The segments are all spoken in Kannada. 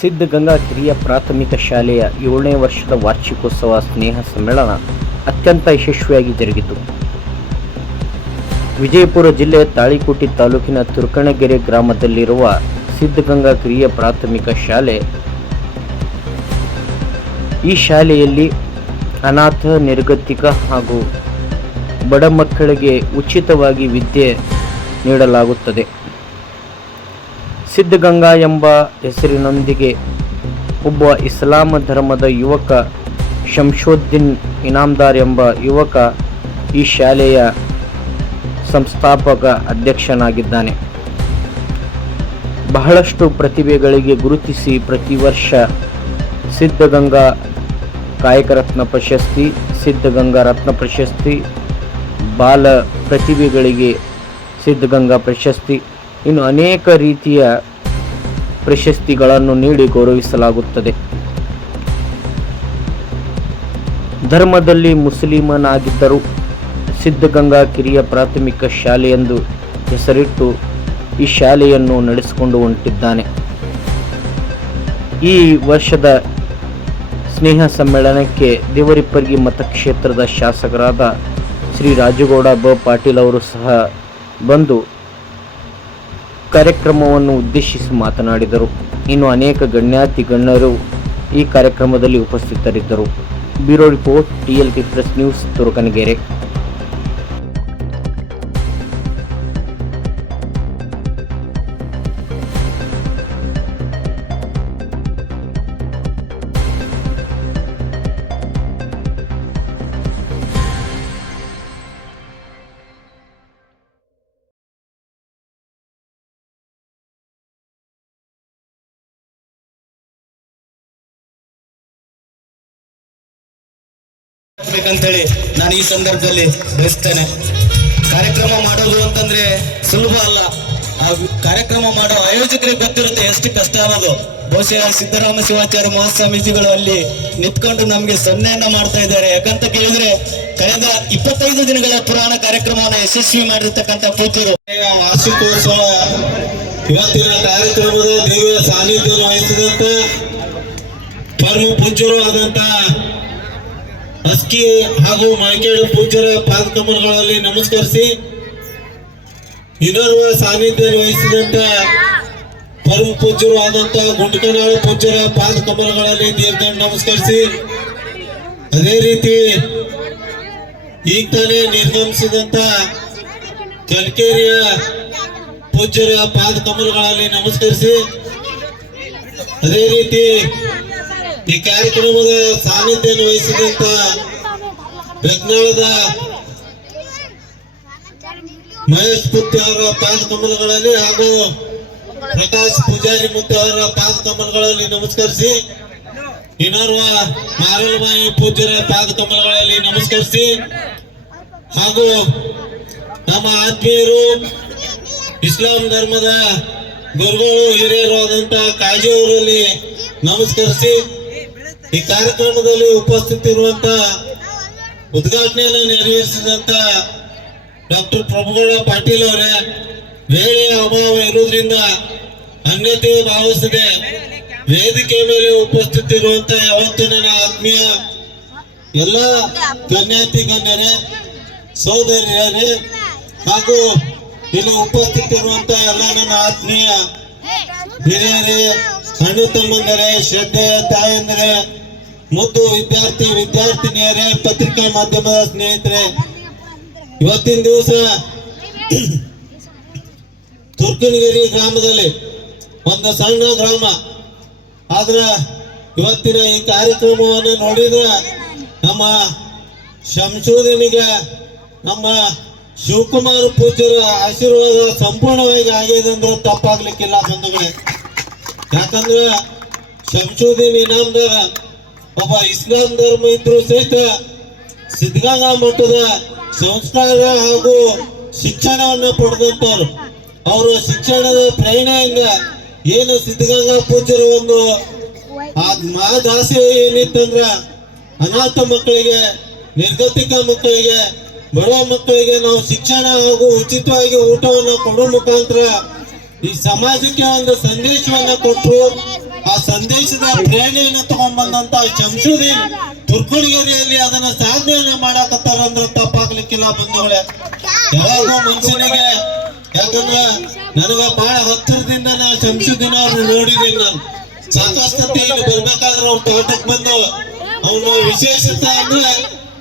ಸಿದ್ಧಗಂಗಾ ಕಿರಿಯ ಪ್ರಾಥಮಿಕ ಶಾಲೆಯ 7ನೇ ವರ್ಷದ ವಾರ್ಷಿಕೋತ್ಸವ ಸ್ನೇಹ ಸಮ್ಮೇಳನ ಅತ್ಯಂತ ಯಶಸ್ವಿಯಾಗಿ ಜರುಗಿತು. ವಿಜಯಪುರ ಜಿಲ್ಲೆ ತಾಳಿಕೋಟೆ ತಾಲೂಕಿನ ತುರ್ಕಣಗೆರೆ ಗ್ರಾಮದಲ್ಲಿರುವ ಸಿದ್ಧಗಂಗಾ ಕಿರಿಯ ಪ್ರಾಥಮಿಕ ಶಾಲೆ. ಈ ಶಾಲೆಯಲ್ಲಿ ಅನಾಥ, ನಿರ್ಗತಿಕ ಹಾಗೂ ಬಡ ಮಕ್ಕಳಿಗೆ ಉಚಿತವಾಗಿ ವಿದ್ಯೆ ನೀಡಲಾಗುತ್ತದೆ. ಸಿದ್ಧಗಂಗಾ ಎಂಬ ಹೆಸರಿನೊಂದಿಗೆ ಒಬ್ಬ ಇಸ್ಲಾಂ ಧರ್ಮದ ಯುವಕ ಶಂಶುದ್ದೀನ್ ಇನಾಮದಾರ್ ಎಂಬ ಯುವಕ ಈ ಶಾಲೆಯ ಸಂಸ್ಥಾಪಕ ಅಧ್ಯಕ್ಷನಾಗಿದ್ದಾನೆ. ಬಹಳಷ್ಟು ಪ್ರತಿಭೆಗಳಿಗೆ ಗುರುತಿಸಿ ಪ್ರತಿ ವರ್ಷ ಸಿದ್ಧಗಂಗಾ ಕಾಯಕ ರತ್ನ ಪ್ರಶಸ್ತಿ, ಸಿದ್ಧಗಂಗಾ ರತ್ನ ಪ್ರಶಸ್ತಿ, ಬಾಲ ಪ್ರತಿಭೆಗಳಿಗೆ ಸಿದ್ಧಗಂಗಾ ಪ್ರಶಸ್ತಿ, ಇನ್ನು ಅನೇಕ ರೀತಿಯ ಪ್ರಶಸ್ತಿಗಳನ್ನು ನೀಡಿ ಗೌರವಿಸಲಾಗುತ್ತದೆ. ಧರ್ಮದಲ್ಲಿ ಮುಸ್ಲಿಮನಾಗಿದ್ದರೂ ಸಿದ್ಧಗಂಗಾ ಕಿರಿಯ ಪ್ರಾಥಮಿಕ ಶಾಲೆ ಎಂದು ಹೆಸರಿಟ್ಟು ಈ ಶಾಲೆಯನ್ನು ನಡೆಸಿಕೊಂಡು ಹೊಂಟಿದ್ದಾನೆ. ಈ ವರ್ಷದ ಸ್ನೇಹ ಸಮ್ಮೇಳನಕ್ಕೆ ದೇವರಿಪ್ಪರ್ಗಿ ಮತಕ್ಷೇತ್ರದ ಶಾಸಕರಾದ ಶ್ರೀ ರಾಜಗೌಡ ಬ ಪಾಟೀಲ್ ಅವರು ಸಹ ಬಂದು ಕಾರ್ಯಕ್ರಮವನ್ನು ಉದ್ದೇಶಿಸಿ ಮಾತನಾಡಿದರು. ಇನ್ನು ಅನೇಕ ಗಣ್ಯಾತಿ ಗಣ್ಯರು ಈ ಕಾರ್ಯಕ್ರಮದಲ್ಲಿ ಉಪಸ್ಥಿತರಿದ್ದರು. Bureau report, TLK press news, Turkanagere. ಬೇಕಂತೇಳಿ ನಾನು ಈ ಸಂದರ್ಭದಲ್ಲಿ ಬಯಸ್ತೇನೆ. ಕಾರ್ಯಕ್ರಮ ಮಾಡೋದು ಅಂತಂದ್ರೆ ಸುಲಭ ಅಲ್ಲ. ಆ ಕಾರ್ಯಕ್ರಮ ಮಾಡೋ ಆಯೋಜಕರಿಗೆ ಗೊತ್ತಿರುತ್ತೆ ಎಷ್ಟು ಕಷ್ಟ ಅನ್ನೋದು. ಬಹುಶಃ ಸಿದ್ದರಾಮ ಶಿವಾಚಾರ್ಯ ಮಹಾಸ್ವಾಮೀಜಿಗಳು ಅಲ್ಲಿ ನಿಂತ್ಕೊಂಡು ನಮ್ಗೆ ಸನ್ನೆಯನ್ನ ಮಾಡ್ತಾ ಇದ್ದಾರೆ. ಯಾಕಂತ ಕೇಳಿದ್ರೆ ಕಳೆದ 25 ದಿನಗಳ ಪುರಾಣ ಕಾರ್ಯಕ್ರಮವನ್ನು ಯಶಸ್ವಿ ಮಾಡಿರ್ತಕ್ಕಂಥ ಪೂಜ್ಯರು. ವಾರ್ಷಿಕೋತ್ಸವ ಇವತ್ತಿನ ಕಾರ್ಯಕ್ರಮದ ದೇವಿಯ ಸಾನ್ನಿಧ್ಯ ವಹಿಸಿದಂತ ಪರಮ ಪೂಜ್ಯರು ಆದಂತ ಅಸ್ಕಿ ಹಾಗೂ ಮಳಕೇಡು ಪೂಜ್ಯರ ಪಾದಕಮಲಗಳಲ್ಲಿ ನಮಸ್ಕರಿಸಿ, ಇನ್ನೋರ್ವ ಸಾನ್ನಿಧ್ಯ ವಹಿಸಿದಂತ ಪರಮ ಪೂಜ್ಯರು ಆದಂತ ಗುಂಡ್ಕನಾಳು ಪೂಜ್ಯರ ಪಾದಕಮಲಗಳಲ್ಲಿ ದೀರ್ಘ ನಮಸ್ಕರಿಸಿ, ಅದೇ ರೀತಿ ಈಗ ತಾನೇ ನಿರ್ಗಮಿಸಿದಂತ ಕಲ್ಕೇರಿಯ ಪೂಜ್ಯರ ಪಾದಕಮಲಗಳಲ್ಲಿ ನಮಸ್ಕರಿಸಿ, ಅದೇ ರೀತಿ ಈ ಕಾರ್ಯಕ್ರಮದ ಸಾನ್ನಿಧ್ಯ ವಹಿಸಿದಂತ ಬೆಗ್ನಾಳದ ಮಹೇಶ್ ಪುತ್ತಿ ಅವರ ಪಾದಕಮಲಗಳಲ್ಲಿ ಹಾಗೂ ಪ್ರಕಾಶ್ ಪೂಜಾರಿ ಮುತ್ತಿ ಅವರ ಪಾದಕಮಲಗಳಲ್ಲಿ ನಮಸ್ಕರಿಸಿ, ಇನ್ನೋರ್ವ ಮಾರಲಮಾಯಿ ಪೂಜ್ಯರ ಪಾದಕಮಲಗಳಲ್ಲಿ ನಮಸ್ಕರಿಸಿ, ಹಾಗೂ ನಮ್ಮ ಆತ್ಮೀಯರು ಇಸ್ಲಾಂ ಧರ್ಮದ ಗುರುಗಳು ಹಿರಿಯರು ಆದಂತ ಕಾಜಿ ಅವರಲ್ಲಿ ನಮಸ್ಕರಿಸಿ, ಈ ಕಾರ್ಯಕ್ರಮದಲ್ಲಿ ಉಪಸ್ಥಿತಿರುವಂತ ಉದ್ಘಾಟನೆಯನ್ನು ನೆರವೇರಿಸಿದಂತ ಡಾಕ್ಟರ್ ಪ್ರಭುಗೌಡ ಪಾಟೀಲ್ ಅವರೇ, ವೇಳೆಯ ಅಭಾವ ಇರುವುದರಿಂದ ಅನ್ಯತೆ ಭಾವಿಸದೆ ವೇದಿಕೆ ಮೇಲೆ ಉಪಸ್ಥಿತಿರುವಂತ ಯಾವತ್ತು ನನ್ನ ಆತ್ಮೀಯ ಎಲ್ಲ ಗಣ್ಯಾತಿ ಗಣ್ಯರೇ, ಸಹೋದರಿಯರೇ, ಹಾಗೂ ಇಲ್ಲಿ ಉಪಸ್ಥಿತಿರುವಂತ ಎಲ್ಲ ನನ್ನ ಆತ್ಮೀಯ ಹಿರಿಯರೇ, ಅಣ್ಣ ತಮ್ಮಂದರೆ, ಶ್ರದ್ಧೆಯ ತಾಯಂದರೆ, ಮುದ್ದು ವಿದ್ಯಾರ್ಥಿನಿಯರೇ, ಪತ್ರಿಕಾ ಮಾಧ್ಯಮದ ಸ್ನೇಹಿತರೆ, ಇವತ್ತಿನ ದಿವಸ ತುರ್ಕಣಗೆರೆ ಗ್ರಾಮದಲ್ಲಿ ಒಂದು ಸಣ್ಣ ಗ್ರಾಮ ಆದ್ರೆ ಇವತ್ತಿನ ಈ ಕಾರ್ಯಕ್ರಮವನ್ನು ನೋಡಿದ್ರೆ ನಮ್ಮ ಶಂಶುದ್ದೀನಿಗೆ ನಮ್ಮ ಶಿವಕುಮಾರ ಪೂಜ್ಯರ ಆಶೀರ್ವಾದ ಸಂಪೂರ್ಣವಾಗಿ ಆಗಿದೆ ಅಂದ್ರೆ ತಪ್ಪಾಗ್ಲಿಕ್ಕಿಲ್ಲ ಬಂಧುಗಳೇ. ಯಾಕಂದ್ರೆ ಶಂಶುದ್ದೀನ್ ಇನಾಮದಾರ ಒಬ್ಬ ಇಸ್ಲಾಂ ಧರ್ಮ ಇದ್ರು ಸಹಿತ ಸಿದ್ಧಗಂಗಾ ಮಠದ ಸಂಸ್ಕಾರ ಹಾಗೂ ಶಿಕ್ಷಣವನ್ನ ಪಡೆದಂತವ್ರು. ಅವರು ಶಿಕ್ಷಣದ ಪ್ರೇರಣೆಯಿಂದ ಏನು ಸಿದ್ಧಗಂಗಾ ಪೂಜ್ಯರು ಒಂದು ಮಹದಾಸೆ ಏನಿತ್ತಂದ್ರ ಅನಾಥ ಮಕ್ಕಳಿಗೆ, ನಿರ್ಗತಿಕ ಮಕ್ಕಳಿಗೆ, ಬಡ ಮಕ್ಕಳಿಗೆ ನಾವು ಶಿಕ್ಷಣ ಹಾಗೂ ಉಚಿತವಾಗಿ ಊಟವನ್ನು ಕೊಡುವ ಮುಖಾಂತರ ಈ ಸಮಾಜಕ್ಕೆ ಒಂದು ಸಂದೇಶವನ್ನ ಕೊಟ್ಟರು. ಆ ಸಂದೇಶದ ಪ್ರೇರಣೆಯನ್ನು ತಗೊಂಡ್ಬಂದಂತ ಶಂಸುದ್ದೀನ್ ತುರ್ಕುಡಿಗೆರೆಯಲ್ಲಿ ಅದನ್ನ ಸಾಧನೆಯನ್ನ ಮಾಡಾಕತ್ತಾರ ಅಂದ್ರೆ ತಪ್ಪಾಗ್ಲಿಕ್ಕಿಲ್ಲ ಬಂಧುಗಳೇ. ಯಾವಾಗೂ ಮನುಷ್ಯನಿಗೆ, ಯಾಕಂದ್ರೆ ನನಗ ಬಹಳ ಹತ್ತಿರದಿಂದ ನಾ ಶಂಸುದ್ದೀನ್ ಅವ್ರು ನೋಡಿದೀನಿ. ನಾನು ಸಾಕಷ್ಟು ಇಲ್ಲಿ ಬರ್ಬೇಕಾದ್ರೆ ಅವ್ರ ತೋಟಕ್ಕೆ ಬಂದು ಅವನು ವಿಶೇಷತೆ ಅಂದ್ರೆ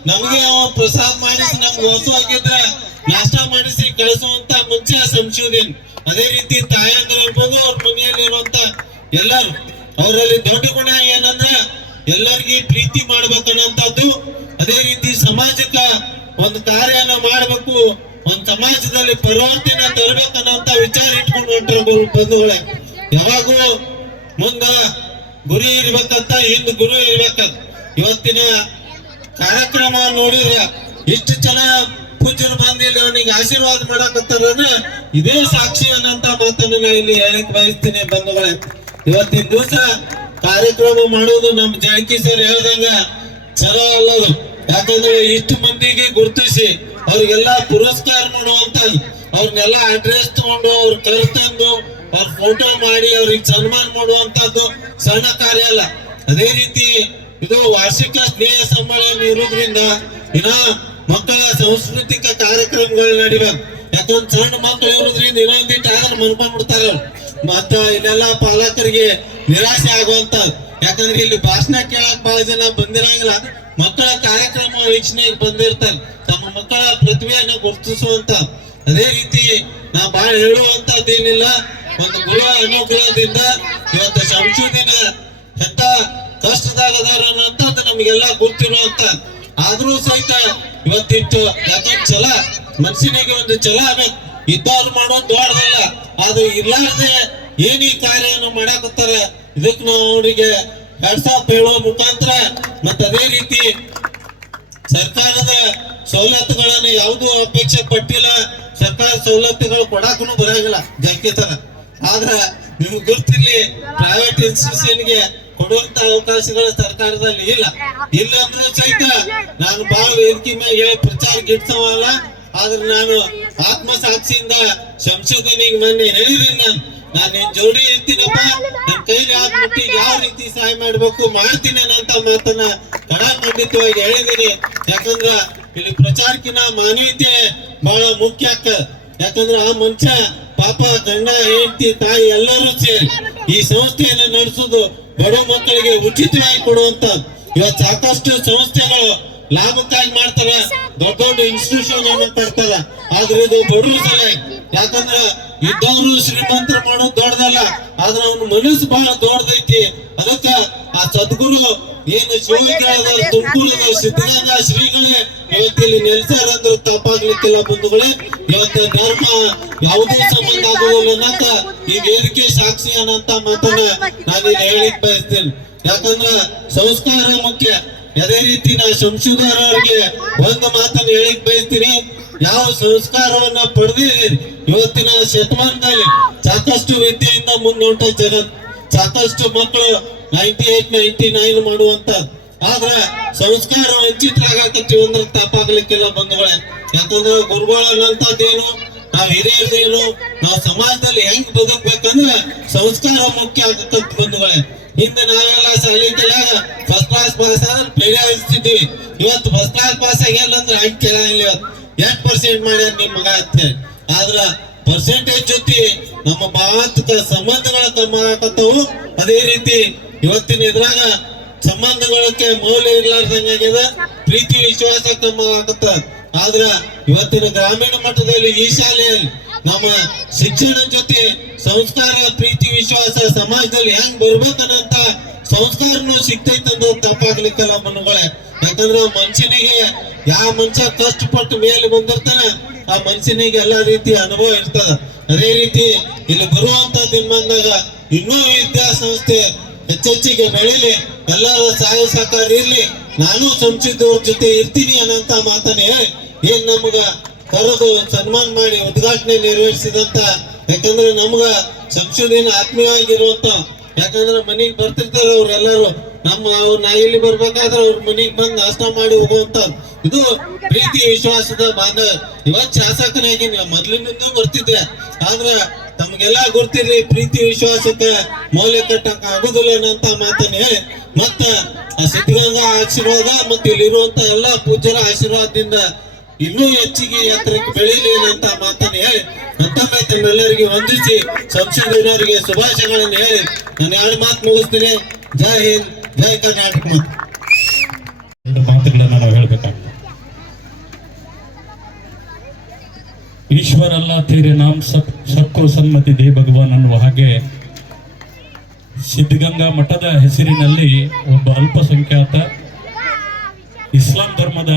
ನಮ್ಗೆ ಅವ ಪ್ರಸಾದ ಮಾಡಿಸಿ ನಮ್ಗೆ ಹೊಸ ಆಗಿದ್ರೆ ನಾಷ್ಟ ಮಾಡಿಸಿ ಕಳಿಸುವಂತ ಮುಂಚೆ ಸಂಶೋಧನೆ. ಅದೇ ರೀತಿ ತಾಯಂದ್ರೆ ಇರ್ಬೋದು, ಅವ್ರ ಮನೆಯಲ್ಲಿ ಇರುವಂತ ಎಲ್ಲರೂ, ಅವರಲ್ಲಿ ದೊಡ್ಡ ಗುಣ ಏನಂದ್ರೆ ಎಲ್ಲರಿಗೂ ಪ್ರೀತಿ ಮಾಡ್ಬೇಕನ್ನಂತದ್ದು. ಅದೇ ರೀತಿ ಸಮಾಜಕ್ಕ ಒಂದು ಕಾರ್ಯನ ಮಾಡ್ಬೇಕು, ಒಂದ್ ಸಮಾಜದಲ್ಲಿ ಪರಿವರ್ತನೆ ತರಬೇಕನ್ನಂತ ವಿಚಾರ ಇಟ್ಕೊಂಡು ಹೊಂಟ್ರು ಬಂಧುಗಳೇ. ಯಾವಾಗೂ ಮುಂದ ಗುರಿ ಇರ್ಬೇಕಂತ, ಹಿಂದ್ ಗುರು ಇರ್ಬೇಕಂತ. ಇವತ್ತಿನ ಕಾರ್ಯಕ್ರಮ ನೋಡಿದ್ರೆ ಇಷ್ಟು ಜನ ಪೂಜ್ಯರು ಬಂದಿಲ್ಲ ಅವನಿಗೆ ಆಶೀರ್ವಾದ ಮಾಡಕತ್ತಾರ, ಇದೇ ಸಾಕ್ಷಿ ಅನ್ನಂತ ಮಾತನ್ನ ನಾ ಇಲ್ಲಿ ಹೇಳಕ್ ಬಯಸ್ತೀನಿ ಬಂಧುಗಳೇ. ಇವತ್ತಿನ ದಿವಸ ಕಾರ್ಯಕ್ರಮ ಮಾಡೋದು ನಮ್ ಜಾನಕಿ ಸರ್ ಹೇಳ್ದಂಗ ಚಲೋ ಅಲ್ಲದು. ಯಾಕಂದ್ರೆ ಇಷ್ಟು ಮಂದಿಗೆ ಗುರುತಿಸಿ ಅವ್ರಿಗೆಲ್ಲ ಪುರಸ್ಕಾರ ಮಾಡುವಂತ, ಅವ್ರನ್ನೆಲ್ಲ ಅಡ್ರೆಸ್ ತಗೊಂಡು ಅವ್ರ ಕರೆತಂದು ಅವ್ರ ಫೋಟೋ ಮಾಡಿ ಅವ್ರಿಗೆ ಸನ್ಮಾನ ಮಾಡುವಂತದ್ದು ಸಣ್ಣ ಕಾರ್ಯ ಅಲ್ಲ. ಅದೇ ರೀತಿ ಇದು ವಾರ್ಷಿಕ ಸ್ನೇಹ ಸಮ್ಮೇಳನ ಇರೋದ್ರಿಂದ ಇನ್ನ ಮಕ್ಕಳ ಸಾಂಸ್ಕೃತಿಕ ಕಾರ್ಯಕ್ರಮಗಳು ನಡಿಬೇಕು. ಯಾಕಂದ್ರೆ ಸಣ್ಣ ಮಕ್ಕಳು ಇರೋದ್ರಿಂದ ಇನ್ನೊಂದಿಟ್ಟು ಆಗಲ್ಲ ಮನ್ಕೊಂಡ್ಬಿಡ್ತಾರ. ಮತ್ತ ಇಲ್ಲೆಲ್ಲ ಪಾಲಕರಿಗೆ ನಿರಾಶೆ ಆಗುವಂತ, ಯಾಕಂದ್ರೆ ಇಲ್ಲಿ ಭಾಷಣ ಕೇಳಕ್ ಬಹಳ ಜನ ಬಂದಿರಂಗಿಲ್ಲ, ಮಕ್ಕಳ ಕಾರ್ಯಕ್ರಮ ವೀಕ್ಷಣೆಗೆ ಬಂದಿರ್ತಾರೆ, ತಮ್ಮ ಮಕ್ಕಳ ಪ್ರತಿಭೆಯನ್ನು ಗುರುತಿಸುವಂತ. ಅದೇ ರೀತಿ ನಾ ಬಹಳ ಹೇಳುವಂತದ್ದೇನಿಲ್ಲ, ಒಂದು ಗುರು ಅನುಗ್ರಹದಿಂದ ಇವತ್ತು ಸಂಶೋಧನೆ ಎಂತ ಕಷ್ಟದಾಗ ಅದಾರ ಅನ್ನೋಂಥದ್ದು ನಮಗೆಲ್ಲ ಗೊತ್ತಿರುವಂತ. ಆದ್ರೂ ಸಹಿತ ಇವತ್ತಿಟ್ಟು ಯಾಕಂದ್ರೆ ಛಲ ಮನುಷ್ಯನಿಗೆ ಒಂದು ಛಲ ಆಗ್ಬೇಕು. ಇದ್ದವ್ರು ಮಾಡೋದು ದೊಡ್ಡದಲ್ಲ, ಅದು ಇರ್ಲಾರ್ದೆ ಏನ್ ಈ ಕಾರ್ಯವನ್ನು ಮಾಡಾಕತ್ತಾರ, ಇದಕ್ಕೆ ನಾವು ಅವರಿಗೆ ವಾಟ್ಸಾಪ್ ಹೇಳೋ ಮುಖಾಂತರ ಮತ್ತೆ ಅದೇ ರೀತಿ ಸರ್ಕಾರದ ಸವಲತ್ತುಗಳನ್ನು ಯಾವ್ದು ಅಪೇಕ್ಷೆ ಪಟ್ಟಿಲ್ಲ, ಸರ್ಕಾರ ಸವಲತ್ತುಗಳು ಕೊಡಾಕನು ಬರಂಗಿಲ್ಲ ಜಾಸ್ತಿ ತರ. ಆದ್ರ ನಿಮ್ಗೆ ಗೊತ್ತಿರ್ಲಿ, ಪ್ರೈವೇಟ್ ಇನ್ಸ್ಟಿಟ್ಯೂಷನ್ಗೆ ಕೊಡುವಂತ ಅವಕಾಶಗಳು ಸರ್ಕಾರದಲ್ಲಿ ಇಲ್ಲ. ಅಂದ್ರೆ ಸಹಿತ ನಾನು ಬಹಳ ವೇದಿಕೆ ಮೇಲೆ ಪ್ರಚಾರ ಗಿಡ್ಸವಲ್ಲ, ಆದ್ರೆ ನಾನು ಆತ್ಮಸಾಕ್ಷಿಯಿಂದ ಸಂಶೋಧನೆಗೆ ಮೊನ್ನೆ ಹೇಳಿದೀನಿ. ನಾನು ನಿನ್ ಜೋಡಿ ಇರ್ತೀನಪ್ಪ, ನನ್ ಕೈಲಿ ಆದ ಮಟ್ಟಿಗೆ ಯಾವ ರೀತಿ ಸಹಾಯ ಮಾಡ್ಬೇಕು ಮಾಡ್ತೀನಿ ಅನ್ನಂತ ಮಾತನ್ನ ಖಂಡಿತವಾಗಿ ಹೇಳಿದೀನಿ. ಯಾಕಂದ್ರ ಇಲ್ಲಿ ಪ್ರಚಾರಕ್ಕಿನ ಮಾನವೀಯತೆ ಬಹಳ ಮುಖ್ಯ ಆಗ್ತದೆ. ಯಾಕಂದ್ರೆ ಆ ಮನುಷ್ಯ ಪಾಪ ಗಂಡ ಹೆಂಡತಿ ತಾಯಿ ಎಲ್ಲರೂ ಸೇರಿ ಈ ಸಂಸ್ಥೆಯನ್ನು ನಡೆಸೋದು ಬಡ ಮಕ್ಕಳಿಗೆ ಉಚಿತವಾಗಿ ಕೊಡುವಂತ. ಇವತ್ತು ಸಾಕಷ್ಟು ಸಂಸ್ಥೆಗಳು ಲಾಭಕ್ಕಾಗಿ ಮಾಡ್ತಾರ, ದೊಡ್ಡ ದೊಡ್ಡ ಇನ್ಸ್ಟಿಟ್ಯೂಷನ್ ಅನ್ನು ಕೊಡ್ತಾರ, ಆದ್ರೆ ಇದು ಬಡವ್ರ ಸಲ. ಯಾಕಂದ್ರ ಇದ್ದವರು ಶ್ರೀಮಂತರು ಮಾಡೋದು ದೊಡ್ಡದಲ್ಲ, ಆದ್ರೆ ಅವ್ನ ಮನಸ್ಸು ಬಹಳ ದೊಡ್ಡದೈತಿ. ಅದಕ್ಕ ಆ ಸದ್ಗುರು ಏನು ಶಿವವಿದ್ಯಾಲಯದ ತುಮಕೂರದ ಸಿದ್ಧಗಂಗಾ ಶ್ರೀಗಳೇ ಇವತ್ತಿಲ್ಲಿ ನೆಲೆಸಾರ ಅಂದ್ರೆ ತಪ್ಪಾಗ್ಲಿಕ್ಕಿಲ್ಲ ಬಂಧುಗಳೇ. ಇವತ್ತು ಧರ್ಮ ಯಾವುದೇ ಸಂಬಂಧ ಆಗುವುದಿಲ್ಲ ಅನ್ನಂತ ಈ ವೇದಿಕೆ ಸಾಕ್ಷಿ ಅನ್ನಂತ ಮಾತನ್ನ ನಾನಿಲ್ಲಿ ಹೇಳಿಕ್ ಬಯಸ್ತೇನೆ. ಯಾಕಂದ್ರ ಸಂಸ್ಕಾರ ಮುಖ್ಯ. ಅದೇ ರೀತಿ ನಾ ಸಂಶೋಧರ ಅವರಿಗೆ ಒಂದು ಮಾತನ್ನು ಹೇಳಿಕ್ ಬಯಸ್ತೀನಿ, ಯಾವ ಸಂಸ್ಕಾರವನ್ನ ಪಡೆದಿರಿ ಇವತ್ತಿನ ಶತಮಾನದಲ್ಲಿ ಸಾಕಷ್ಟು ವಿದ್ಯೆಯಿಂದ ಮುಂದೊಂಟ ಜಗತ್, ಸಾಕಷ್ಟು ಮಕ್ಕಳು 98, 99 ಮಾಡುವಂತ, ಆದ್ರ ಸಂಸ್ಕಾರ ವಂಚಿತರಾಗತ್ತೀವಿ ಅಂದ್ರೆ ತಪ್ಪಾಗ್ಲಿಕ್ಕಿಲ್ಲ ಬಂಧುಗಳೇ. ಯಾಕಂದ್ರೆ ಗುರುಗಳನ್ನಂತದ್ದೇನು, ನಾವ್ ಹಿರಿಯರೇನು, ನಾವ್ ಸಮಾಜದಲ್ಲಿ ಹೆಂಗ್ ಬದುಕ್ಬೇಕಂದ್ರೆ ಸಂಸ್ಕಾರ ಮುಖ್ಯ ಆಗತ್ತ ಬಂಧುಗಳೇ. ಹಿಂದೆ ನಾವೆಲ್ಲ ಶಾಲೆಗೆಲ್ಲಾಗ ಫಸ್ಟ್ ಕ್ಲಾಸ್ ಪಾಸ್ ಆದ್ರೆ ಬೇರೆ ಅನಿಸ್ತಿದ್ವಿ. ಇವತ್ತು ಫಸ್ಟ್ ಕ್ಲಾಸ್ ಪಾಸ್ ಆಗಿಲ್ಲ ಅಂದ್ರೆ ಆಯ್ಕೆ ಕೇಳಂಗಿಲ್ಲ. ಇವತ್ತು 8% ಮಾಡ್ಯಾರ ನಿಮ್ ಮಗ ಅಂತ ಹೇಳಿ. ಆದ್ರ ಪರ್ಸೆಂಟೇಜ್ ಜೊತೆ ನಮ್ಮ ಭಾವತ್ಕ ಸಂಬಂಧಗಳ ಕಮ್ಮಿ ಆಗತ್ತವು. ಅದೇ ರೀತಿ ಇವತ್ತಿನ ಇದ್ರಾಗ ಸಂಬಂಧಗಳಕ್ಕೆ ಮೌಲ್ಯ ಇರ್ಲಾರ್ದಂಗಾಗ್ಯದ, ಪ್ರೀತಿ ವಿಶ್ವಾಸ ಕಮ್ಮಿ ಆಗತ್ತ. ಆದ್ರ ಇವತ್ತಿನ ಗ್ರಾಮೀಣ ಮಟ್ಟದಲ್ಲಿ ಈ ಶಾಲೆಯಲ್ಲಿ ನಮ್ಮ ಶಿಕ್ಷಣ ಜೊತೆ ಸಂಸ್ಕಾರ, ಪ್ರೀತಿ ವಿಶ್ವಾಸ ಸಮಾಜದಲ್ಲಿ ಹೆಂಗ್ ಬರ್ಬೇಕನ್ನಂತ ಸಂಸ್ಕಾರನು ಸಿಗ್ತೈತಂದ್ರೆ ತಪ್ಪಾಗ್ಲಿಕ್ಕಲ್ಲ ಮನುಗಳೇ. ಯಾಕಂದ್ರೆ ಮನುಷ್ಯನಿಗೆ ಯಾವ ಮನುಷ್ಯ ಕಷ್ಟಪಟ್ಟು ಮೇಲೆ ಬಂದಿರ್ತಾನೆ ಆ ಮನುಷ್ಯನಿಗೆ ಎಲ್ಲಾ ರೀತಿಯ ಅನುಭವ ಇರ್ತದ. ಅದೇ ರೀತಿ ಇಲ್ಲಿ ಬರುವಂತ ದಿನದಾಗ ಇನ್ನೂ ವಿದ್ಯಾಸಂಸ್ಥೆ ಹೆಚ್ಚೆಚ್ಚಿಗೆ ಬೆಳಿಲಿ, ಎಲ್ಲರ ಸಹಾಯ ಸಹಕಾರ ಇರ್ಲಿ, ನಾನು ಸಂಶೋಧಕರ ಜೊತೆ ಇರ್ತೀನಿ ಅನ್ನಂತ ಮಾತನ್ನ ಹೇಳಿ ಏನ್ ನಮ್ಗ ಕರೆದು ಸನ್ಮಾನ ಮಾಡಿ ಉದ್ಘಾಟನೆ ನೆರವೇರಿಸಿದಂತ, ಯಾಕಂದ್ರೆ ನಮ್ಗ ಸಂಶೋಧನೆ ಆತ್ಮೀಯವಾಗಿರುವಂತ, ಯಾಕಂದ್ರೆ ಮನೆಗೆ ಬರ್ತಿರ್ತಾರ ಅವ್ರೆಲ್ಲರೂ, ನಾ ಇಲ್ಲಿ ಬರ್ಬೇಕಾದ್ರೆ ಅವ್ರ ಮನೆಗೆ ಬಂದು ನಾಷ್ಟ ಮಾಡಿ ಹೋಗುವಂತ ಇದು ಪ್ರೀತಿ ವಿಶ್ವಾಸದ ಬಾಂಧವ. ಇವತ್ ಶಾಸಕನಾಗಿ ಮೊದ್ಲಿನಿಂದ ಬರ್ತಿದ್ದೆ, ಆದ್ರ ತಮ್ಗೆಲ್ಲ ಗುರ್ತಿರ್ಲಿ, ಪ್ರೀತಿ ವಿಶ್ವಾಸಕ್ಕೆ ಮೌಲ್ಯ ಕಟ್ಟಕ್ ಆಗುದಿಲ್ಲ ಅಂತ ಮಾತನ್ನ ಹೇಳಿ ಮತ್ತ ಆ ಸಿದ್ಧಗಂಗಾ ಆಶೀರ್ವಾದ ಮತ್ತು ಇಲ್ಲಿರುವಂತ ಎಲ್ಲಾ ಪೂಜ್ಯರ ಆಶೀರ್ವಾದದಿಂದ ಇನ್ನೂ ಹೆಚ್ಚಿಗೆ ಎತ್ತರಕ್ಕೆ ಬೆಳೀಲಿ ಅಂತ ಮಾತನ್ನ ಹೇಳಿ ಮತ್ತೊಮ್ಮೆ ತಮ್ಮೆಲ್ಲರಿಗೆ ವಂದಿಸಿ ಸಂಸದರಿಗೆ ಶುಭಾಶಯಗಳನ್ನು ಹೇಳಿ ನಾನು 2 ಮಾತು ಮುಗಿಸ್ತೀನಿ. ಜೈ ಹಿಂದ್, ಜೈ ಕರ್ನಾಟಕ. ಎರಡು ಮಾತುಗಳನ್ನ ನಾವು ಹೇಳ್ಬೇಕಾಗ್ತದೆ. ಈಶ್ವರ ಅಲ್ಲ ತೇರೆ ನಾಮ್ ಸಬ್ಕೋ ಸನ್ಮತಿ ದೇ ಭಗವಾನ್ ಅನ್ನುವ ಹಾಗೆ ಸಿದ್ಧಗಂಗಾ ಮಠದ ಹೆಸರಿನಲ್ಲಿ ಒಬ್ಬ ಅಲ್ಪಸಂಖ್ಯಾತ ಇಸ್ಲಾಂ ಧರ್ಮದ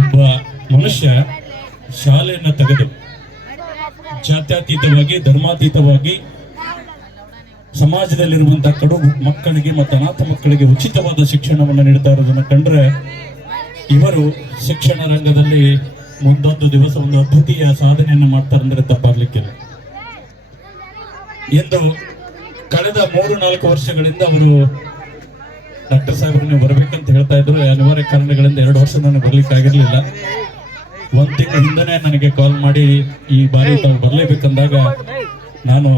ಒಬ್ಬ ಮನುಷ್ಯ ಶಾಲೆಯನ್ನು ತೆಗೆದು ಜಾತ್ಯತೀತವಾಗಿ ಧರ್ಮಾತೀತವಾಗಿ ಸಮಾಜದಲ್ಲಿರುವಂತಹ ಕಡು ಮಕ್ಕಳಿಗೆ ಮತ್ತು ಅನಾಥ ಮಕ್ಕಳಿಗೆ ಉಚಿತವಾದ ಶಿಕ್ಷಣವನ್ನು ನೀಡ್ತಾ ಇರೋದನ್ನು ಕಂಡ್ರೆ ಇವರು ಶಿಕ್ಷಣ ರಂಗದಲ್ಲಿ ಮುಂದೊಂದು ದಿವಸ ಒಂದು ಅದ್ವಿತೀಯ ಸಾಧನೆಯನ್ನು ಮಾಡ್ತಾರೆ ಅಂದ್ರೆ ತಪ್ಪಾಗ್ಲಿಕ್ಕಿಲ್ಲ. ಎಂದು ಕಳೆದ 3-4 ವರ್ಷಗಳಿಂದ ಅವರು ಡಾಕ್ಟರ್ ಸಾಹೇಬ್ರು ನೀವು ಬರ್ಬೇಕಂತ ಹೇಳ್ತಾ ಇದ್ರು. ಅನಿವಾರ್ಯ ಕಾರಣಗಳಿಂದ 2 ವರ್ಷ ನನಗೆ ಬರ್ಲಿಕ್ಕೆ ಆಗಿರ್ಲಿಲ್ಲ. 1 ತಿಂಗಳ ಹಿಂದನೇ ನನಗೆ ಕಾಲ್ ಮಾಡಿ ಈ ಬಾರಿ ತಾವು ಬರ್ಲೇಬೇಕಂದಾಗ ನಾನು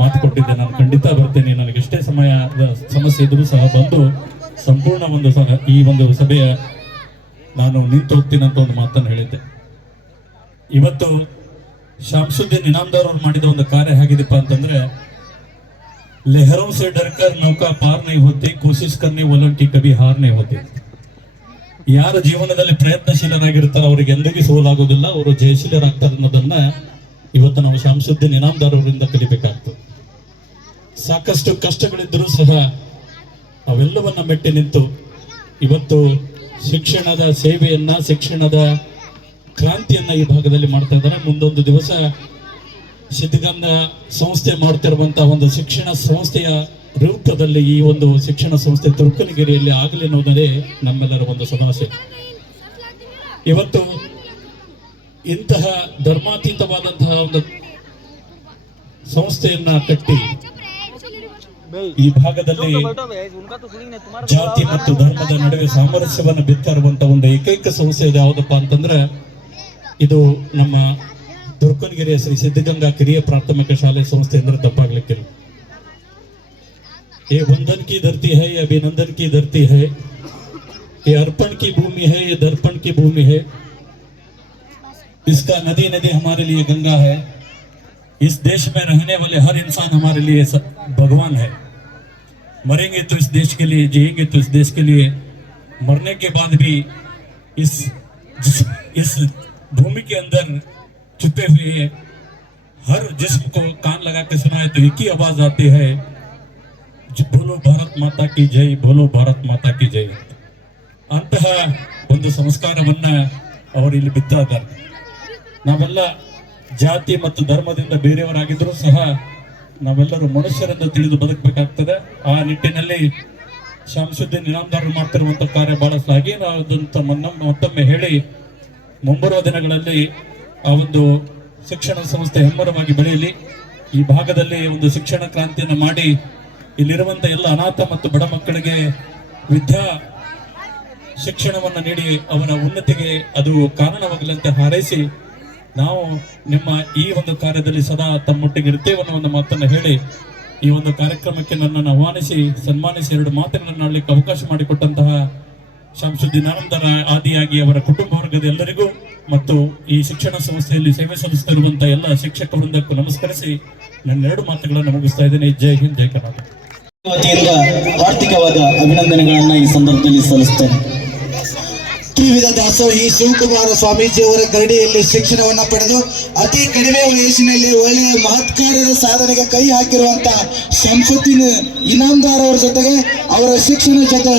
ಮಾತು ಕೊಟ್ಟಿದ್ದೆ, ನಾನು ಖಂಡಿತ ಬರ್ತೇನೆ, ನನಗೆ ಎಷ್ಟೇ ಸಮಸ್ಯೆ ಇದ್ರೂ ಸಹ ಬಂದು ಸಂಪೂರ್ಣ ಈ ಒಂದು ಸಭೆಯ ನಾನು ನಿಂತು ಹೋಗ್ತೀನಿ ಅಂತ ಒಂದು ಮಾತನ್ನು ಹೇಳಿದ್ದೆ. ಇವತ್ತು ಶಾಮ್ಸುದ್ದೀನ್ ಇನಾಮ್ದಾರ್ ಅವ್ರು ಮಾಡಿದ ಒಂದು ಕಾರ್ಯ ಹೇಗಿದೆಪ್ಪ ಅಂತಂದ್ರೆ, ಲೆಹರೋं से डरकर नौका पार नहीं होती, कोशिश करने वालों की कभी हार नहीं होती. ಯಾರ ಜೀವನದಲ್ಲಿ ಪ್ರಯತ್ನಶೀಲರಾಗಿರ್ತಾರೆ ಅವರಿಗೆ ಎಂದಿಗೂ ಸೋಲಾಗೋದಿಲ್ಲ, ಅವರು ಜಯಶೀಲರಾಗ್ತಾರೆ ಅನ್ನೋದನ್ನ ಇವತ್ತು ನಾವು ಶಾಮ್ಸುದ್ದೀನ್ ಇನಾಮ್ದಾರ್ ಅವರಿಂದ ಕಲಿಬೇಕಾಗ್ತದೆ. ಸಾಕಷ್ಟು ಕಷ್ಟಗಳಿದ್ದರೂ ಸಹ ಅವೆಲ್ಲವನ್ನ ಮೆಟ್ಟಿ ನಿಂತು ಇವತ್ತು ಶಿಕ್ಷಣದ ಸೇವೆಯನ್ನ, ಶಿಕ್ಷಣದ ಕ್ರಾಂತಿಯನ್ನ ಈ ಭಾಗದಲ್ಲಿ ಮಾಡ್ತಾ ಇದ್ದಾರೆ. ಮುಂದೊಂದು ದಿವಸ ಸಿದ್ಧಗಂಗಾ ಸಂಸ್ಥೆ ಮಾಡ್ತಿರುವಂತಹ ಒಂದು ಶಿಕ್ಷಣ ಸಂಸ್ಥೆಯ ರೂಪದಲ್ಲಿ ಈ ಒಂದು ಶಿಕ್ಷಣ ಸಂಸ್ಥೆ ತುರ್ಕನಗಿರಿಯಲ್ಲಿ ಆಗಲಿ ಅನ್ನೋದೇ ನಮ್ಮೆಲ್ಲರ ಒಂದು ಸದಾಸೆ. ಇವತ್ತು ಇಂತಹ ಧರ್ಮಾತೀತವಾದಂತಹ ಒಂದು ಸಂಸ್ಥೆಯನ್ನ ಕಟ್ಟಿ ಈ ಭಾಗದಲ್ಲಿ ಜಾತಿ ಮತ್ತು ಧರ್ಮದ ನಡುವೆ ಸಾಮರಸ್ಯವನ್ನು ಬಿತ್ತಾ ಒಂದು ಏಕೈಕ ಸಂಸ್ಥೆ ಇದೆ ಯಾವುದಪ್ಪ ಅಂತಂದ್ರೆ ಇದು ನಮ್ಮ ತುರ್ಕನಗಿರಿಯ ಶ್ರೀ ಸಿದ್ಧಗಂಗಾ ಕಿರಿಯ ಪ್ರಾಥಮಿಕ ಶಾಲೆ ಸಂಸ್ಥೆ ಅಂದ್ರೆ ತಪ್ಪಾಗ್ಲಿಕ್ಕಿಲ್ಲ. ये वंदन की धरती है, ये अभिनंदन की धरती है, ये अर्पण की भूमि है, ये दर्पण की भूमि है. इसका नदी नदी हमारे लिए गंगा है. इस देश में रहने वाले हर इंसान हमारे लिए भगवान है. मरेंगे तो इस देश के लिए, जिएंगे तो इस देश के लिए. मरने के बाद भी इस भूमि के अंदर छुपे हुए हर जिस्म को कान लगा के सुनाए तो एक ही आवाज आती है, बोलो ಭಾರತ್ ಮಾತಾ ಕಿ ಜೈ, ಬೋಲೋ ಭಾರತ್ ಮಾತಾ ಕಿ ಜೈ. ಅಂತಹ ಒಂದು ಸಂಸ್ಕಾರವನ್ನ ಅವರು ಇಲ್ಲಿ ಬಿತ್ತಾ ಇದ್ದಾರೆ. ನಾವೆಲ್ಲ ಜಾತಿ ಮತ್ತು ಧರ್ಮದಿಂದ ಬೇರೆಯವರಾಗಿದ್ರೂ ಸಹ ನಾವೆಲ್ಲರೂ ಮನುಷ್ಯರೆಂದು ತಿಳಿದು ಬದುಕಬೇಕಾಗ್ತದೆ. ಆ ನಿಟ್ಟಿನಲ್ಲಿ ಶಾಮ್ಸುದ್ದೀನ್ ಇನಾಮ್ದಾರ್ ಮಾಡ್ತಿರುವಂತಹ ಕಾರ್ಯ ಬಹಳ ಶ್ಲಾಘನೀಯವಾದಂತ ಮತ್ತೊಮ್ಮೆ ಹೇಳಿ, ಮುಂಬರುವ ದಿನಗಳಲ್ಲಿ ಆ ಒಂದು ಶಿಕ್ಷಣ ಸಂಸ್ಥೆ ಹೆಮ್ಮರವಾಗಿ ಬೆಳೆಯಲಿ. ಈ ಭಾಗದಲ್ಲಿ ಒಂದು ಶಿಕ್ಷಣ ಕ್ರಾಂತಿಯನ್ನು ಮಾಡಿ ಇಲ್ಲಿರುವಂತ ಎಲ್ಲ ಅನಾಥ ಮತ್ತು ಬಡ ಮಕ್ಕಳಿಗೆ ವಿದ್ಯಾ ಶಿಕ್ಷಣವನ್ನು ನೀಡಿ ಅವರ ಉನ್ನತಿಗೆ ಅದು ಕಾರಣವಾಗಲಂತೆ ಹಾರೈಸಿ ನಾವು ನಿಮ್ಮ ಈ ಒಂದು ಕಾರ್ಯದಲ್ಲಿ ಸದಾ ತಮ್ಮೊಟ್ಟಿಗೆ ಇರ್ತೇವೆ ಅನ್ನೋ ಒಂದು ಮಾತನ್ನು ಹೇಳಿ ಈ ಒಂದು ಕಾರ್ಯಕ್ರಮಕ್ಕೆ ನನ್ನನ್ನು ಆಹ್ವಾನಿಸಿ ಸನ್ಮಾನಿಸಿ 2 ಮಾತುಗಳನ್ನು ಆಡಲಿಕ್ಕೆ ಅವಕಾಶ ಮಾಡಿಕೊಟ್ಟಂತಹ ಶಾಮ್ಸುದ್ದೀನ್ ಇನಾಮ್ದಾರ್ ಆದಿಯಾಗಿ ಅವರ ಕುಟುಂಬ ವರ್ಗದ ಎಲ್ಲರಿಗೂ ಮತ್ತು ಈ ಶಿಕ್ಷಣ ಸಂಸ್ಥೆಯಲ್ಲಿ ಸೇವೆ ಸಲ್ಲಿಸುತ್ತಿರುವಂತಹ ಎಲ್ಲ ಶಿಕ್ಷಕ ವೃಂದಕ್ಕೂ ನಮಸ್ಕರಿಸಿ ನನ್ನ 2 ಮಾತುಗಳನ್ನು ಮುಗಿಸ್ತಾ ಇದ್ದೇನೆ. ಜೈ ಹಿಂದ್, ಜೈ ಕರ್ನಾಟಕ. ವತಿಯಿಂದ ಆರ್ಥಿಕವಾದ ಅಭಿನಂದನೆಗಳನ್ನ ಈ ಸಂದರ್ಭದಲ್ಲಿ ಸಲ್ಲಿಸ್ತೇನೆ. ತ್ರಿವಿಧ ದಾಸೋಹಿ ಶಿವಕುಮಾರ ಸ್ವಾಮೀಜಿಯವರ ಗರಡಿಯಲ್ಲಿ ಶಿಕ್ಷಣವನ್ನ ಪಡೆದು ಅತಿ ಕಡಿಮೆ ವಯಸ್ಸಿನಲ್ಲಿ ಒಳ್ಳೆಯ ಮಹತ್ಕಾರ್ಯದ ಸಾಧನೆಗೆ ಕೈ ಹಾಕಿರುವಂತಹ ಶಾಮ್ಸುದ್ದೀನ್ ಇನಾಮ್ದಾರ್ ಅವರ ಜೊತೆಗೆ ಅವರ ಶಿಕ್ಷಣ ಜೊತೆ